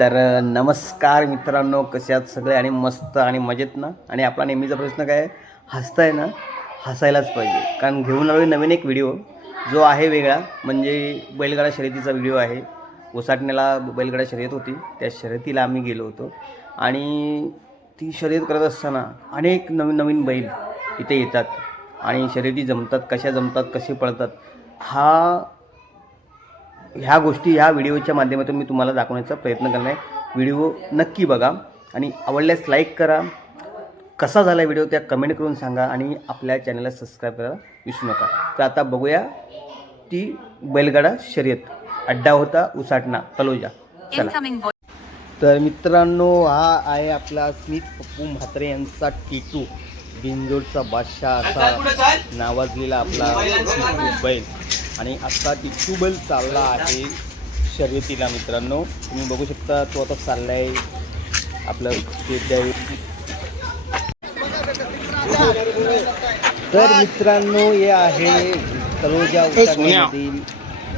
तर नमस्कार मित्रांनो, कसे आहात सगळे आणि मस्त आणि मजेत ना. आणि आपला नेहमीचा प्रश्न काय आहे, हसताय ना, हसायलाच पाहिजे. कारण घेऊन आलो नवीन एक व्हिडिओ जो आहे वेगळा, म्हणजे बैलगाडा शर्यतीचा व्हिडिओ आहे. उसाटण्याला बैलगाडा शर्यत होती, त्या शर्यतीला आम्ही गेलो होतो आणि ती शर्यत करत असताना अनेक नवीन नवीन बैल इथे येतात आणि शर्यती जमतात, कशा जमतात, कसे पळतात, ह्या गोष्टी ह्या व्हिडिओच्या माध्यमातून मी तुम्हाला दाखवण्याचा प्रयत्न करणार आहे. व्हिडिओ नक्की बघा आणि आवडल्यास लाईक करा. कसा झाला व्हिडिओ त्या कमेंट करून सांगा आणि आपल्या चॅनलला सबस्क्राईब करायला विसरू नका. तर आता बघूया ती बैलगाडा शर्यत. अड्डा होता उसाटणा तलोजा. चला. तर मित्रांनो, हा आहे आपला स्मित पप्पू म्हात्रे यांचा टिटू, बिंजोडचा बादशाह असा नावाजलेला आपला टिटू बैल. आणि आता टिटू बैल चालला आहे शर्यतीला. मित्रांनो, तुम्ही बघू शकता तो आता चालला आहे आपलं तर मित्रांनो, हे आहे तलोजा उसाटण्यामधील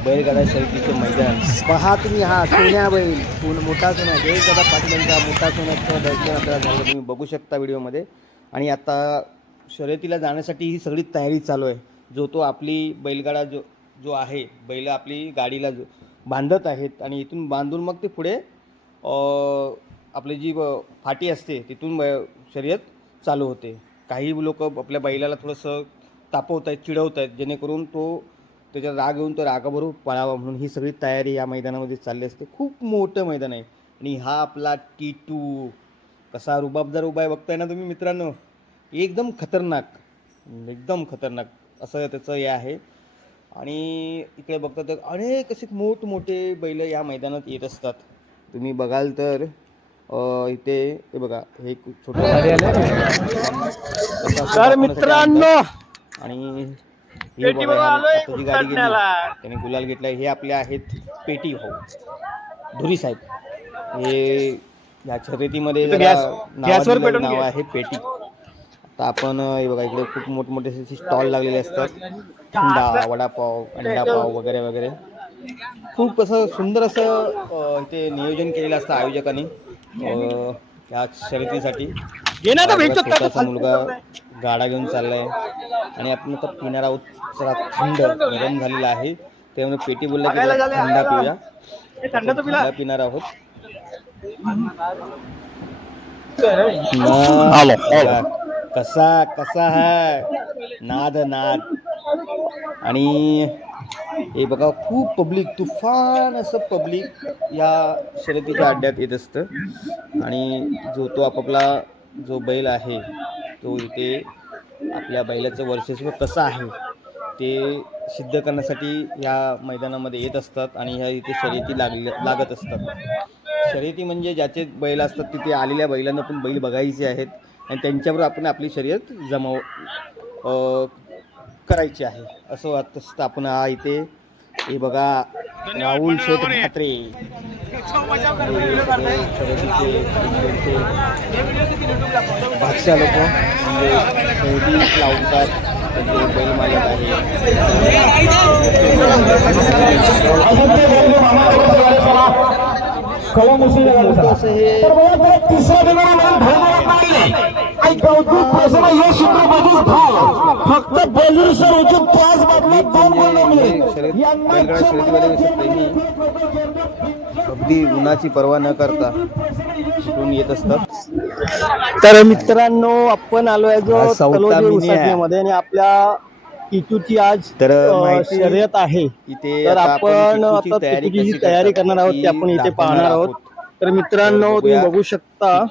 बैलगाडा शर्यतीचं मैदान. पहा तुम्ही, हा सोन्या बैल, मोठा सोन्या, जयदादा पाटील यांचा मोठा सोन्याचं दर्शन आपल्याला झालं, तुम्ही बघू शकता व्हिडिओमध्ये. आणि आता शर्यतीला जाण्यासाठी ही सगळी तयारी चालू आहे. जो तो आपली बैलगाडा जो आहे, बैल आपली गाडीला बांधत आहेत आणि इथून बांधून मग ते पुढे आपली जी फाटी असते तिथून शर्यत चालू होते. काही लोक आपल्या बैलाला थोडंसं तापवत आहेत, चिडवत आहेत, जेणेकरून तो त्याचा राग येऊन तो रागाबरोबर पळावा म्हणून ही सगळी तयारी या मैदानामध्ये चालली असते. खूप मोठं मैदान आहे. आणि हा आपला टिटू कसा रुबाबदार उभा आहे बघताय ना तुम्ही मित्रांनो. एकदम खतरनाक, एकदम खतरनाक असं त्याचं हे आहे. आणि इकडे बघता तर अनेक असे मोठमोठे बैल या मैदानात येत असतात. तुम्ही बघाल तर इथे हे बघा, हे छोटं मित्रांनो. आणि हे बघा, आता जी गाडी गेली त्याने गुलाल घेतलाय, हे आपले आहेत पेटी भाऊ धुरी साहेब. हे या शर्यतीमध्ये नाव आहे पेटी. आता आपण हे बघा, इकडे खूप मोठमोठे स्टॉल लागलेले असतात, थंडा, वडापाव, अंडापाव वगैरे वगैरे. खूप असं सुंदर असं इथे नियोजन केलेलं असतं आयोजकांनी या शर्यतीसाठी. छोटासा मुलगा गाडा घेऊन चाललाय आणि आपण आता पिणार आहोत. जरा थंड गरम झालेला आहे, त्यामुळे पेटी बोलला की थंडा पिऊया. थंडा पिणार आहोत. कसा कसा है नाद नाद. आणि हे बघा, खूप पब्लिक, तुफान असं पब्लिक या शर्यतीच्या अड्ड्यात येत असतं. आणि जो तो आपापला जो बैल आहे तो इथे आपल्या बैलाचं वर्चस्व कसं आहे ते सिद्ध करण्यासाठी या मैदानामध्ये येत असतात. आणि ह्या इथे शर्यती लागत असतात. शर्यती म्हणजे ज्याचे बैल असतात तिथे आलेल्या बैलांना पण बैल बघायचे आहेत आणि त्यांच्याबरोबर आपण आपली शर्यत करायची आहे असं वाटत असतं. आपण इथे हे बघा, राहुल शेठ म्हात्रे बादशाह लोक म्हणजे शर्यती लावतात, त्यांचे बैल मालक अगदी उन्हाची पर्वा न करता तिथून येत असतात. तर मित्रांनो, आपण आलोय जो तलोजा उसाटण्यामध्ये आणि आपल्या टिटूची आज शर्यत आहे. तर आपण आता टिटूची तयारी करणार आहोत, ती आपण इथे पाहणार आहोत. तर मित्रांनो, तुम्ही बघू शकता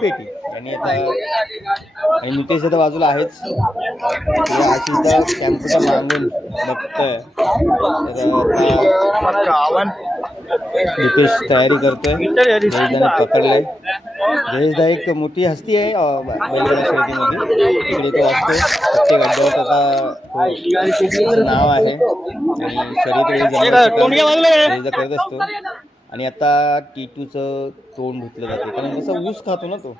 पेटी आणि आता आणि नितेश तर बाजूला आहेच. अशी तर कॅम्प्युटर मागून बघतोय. नितेश तयारी करतोय. जयेशदाने पकडलाय. जयेशदा एक मोठी हस्ती आहे बैलगाडा शर्यतीमध्ये. इकडे तो असतो प्रत्येक अड्ड्यावर, त्याचा नाव आहे आणि शर्यतीमध्ये करत असतो. आणि आता टिटूचं तोंड धुतलं जाते, कारण कसं ऊस खातो ना तो.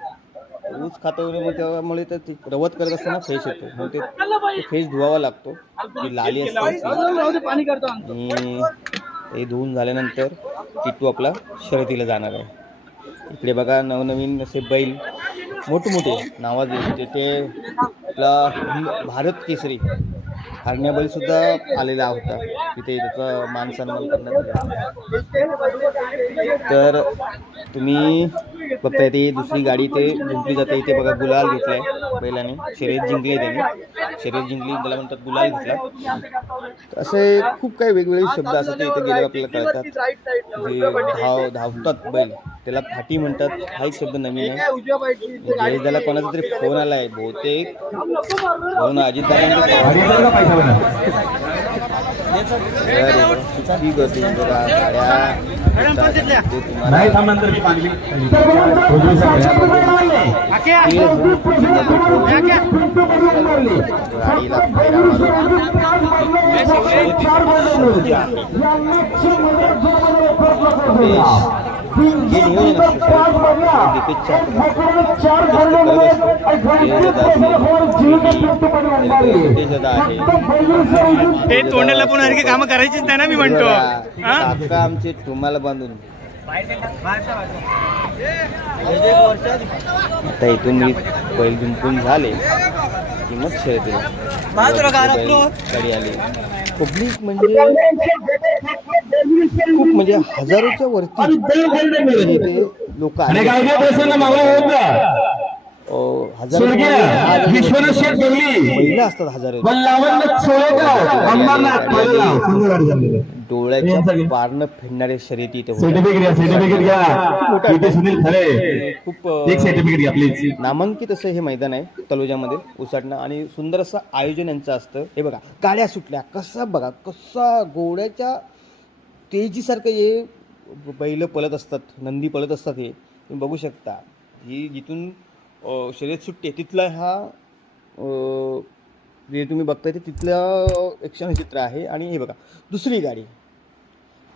ऊस खातो मग त्यामुळे तर रवत करत असताना फेस येतो, मग ते फेस धुवावा लागतो. ती लाली असते. आणि हे धुवून झाल्यानंतर टिटू आपला शर्यतीला जाणार आहे. इकडे बघा नवनवीन असे बैल मोठमोठे नावाजले ते आपला भारत केसरी हरण्या बैलसुद्धा आलेला होता तिथे, त्याचा मान सन्मान करण्यात आला. तर तुम्ही बघताय ते दुसरी गाडी ते जिंकली जाते. इथे बघा गुलाल घेतलाय बैलाने, शर्यत जिंकली त्याने, शर्यत जिंकली त्याला म्हणतात गुलाल घेतला. असे खूप काही वेगवेगळे शब्द असतात ते इथे गेल्यावर आपल्याला कळतात. जे धावतात बैल त्याला फाटी म्हणतात, हा एक शब्द नवीन आहे. ज्याला कोणाचा तरी फोन आला आहे बहुतेक म्हणून अजितदारांनी ते तोंडाला पण सारखी कामं करायचीच नाही ना, मी म्हणतो. आमचे तुम्हाला बांधून आता इथून बैल जिंकून झाले की मग शर्यतीला गाडी आली. पब्लिक म्हणजे खूप म्हणजे हजारोच्या वरती लोक आले. महिला असतात हजारो. डोळ्याच्या पारणं फिरणारे शर्यती खूप नामांकित असं हे मैदान आहे तलोजामध्ये उसाटणं, आणि सुंदर असं आयोजन यांचं असतं. हे बघा गाड्या सुटल्या, कसं बघा कसा घोड्याच्या तेजीसारखं हे बैल पळत असतात, नंदी पळत असतात. हे तुम्ही बघू शकता. ही जिथून शर्यत सुटते तिथला हा जे तुम्ही बघताय ते तिथलं एक क्षणचित्र आहे. आणि हे बघा दुसरी गाडी,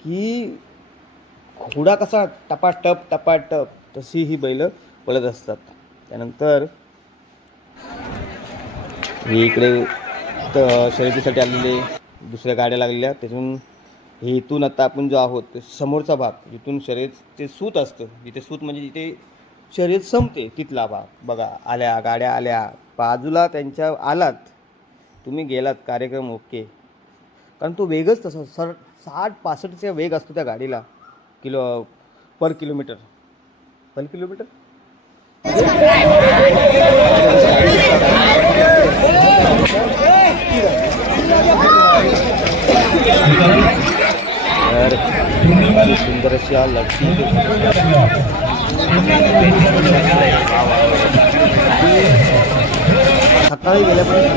ही घोडा कसा टपाटप टपाटप तशी ही बैल पळत असतात. त्यानंतर हे इकडे शर्यतीसाठी आलेले दुसऱ्या गाड्या लागलेल्या, त्यातून हे इथून आता आपण जो आहोत ते समोरचा भाग, इथून शर्यतचे सूत असतं, जिथे सूत म्हणजे जिथे शर्यत संपते तिथला भाग बघा. आल्या गाड्या आल्या बाजूला त्यांच्या, आलात तुम्ही गेलात कार्यक्रम ओके. कारण तो वेगच तसा 60-65चा वेग असतो त्या गाडीला पर किलोमीटर. सुंदर अशा लक्ष्मी सकाळी गेल्यापर्यंत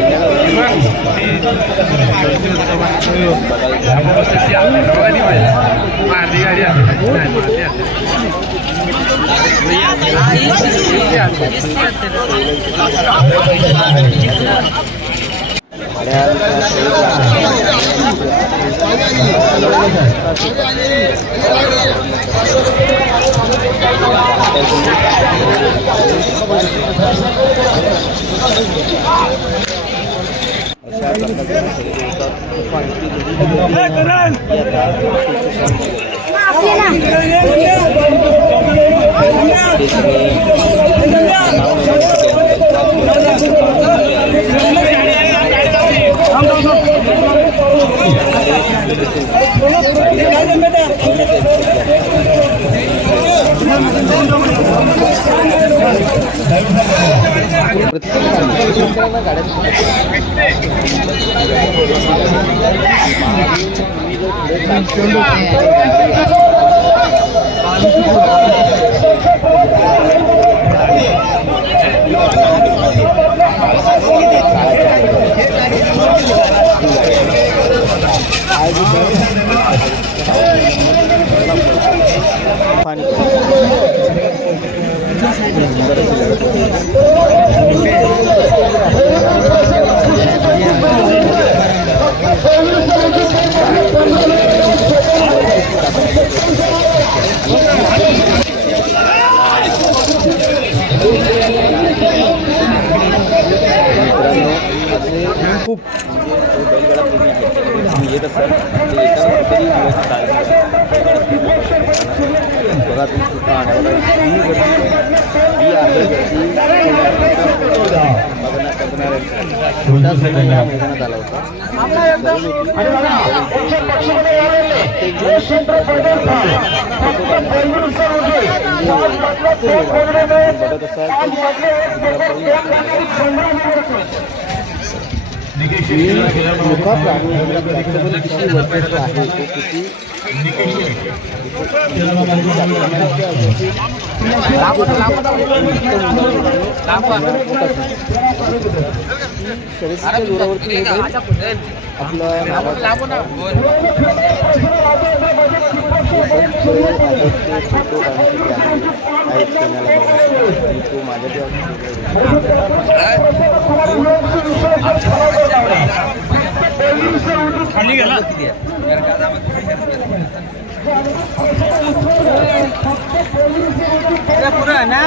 खूप म्हणजे बैलगाडा प्रेमी आहेत, येत असतात ते एका शहरातून सुद्धा आणायला ही गर्दी ही आहे गर्दी छोटा सोना या मैदानात आला होता. बघत असाल मोठा प्राणी त्याच्यावर किती वर्चस्व आहे तो किती शर्यतीच्या जोरावरती आपलं फोटो काढण्यासाठी आहेत सोन्याला बघण्यासाठी तो माझ्या खाली गेला पुरा ना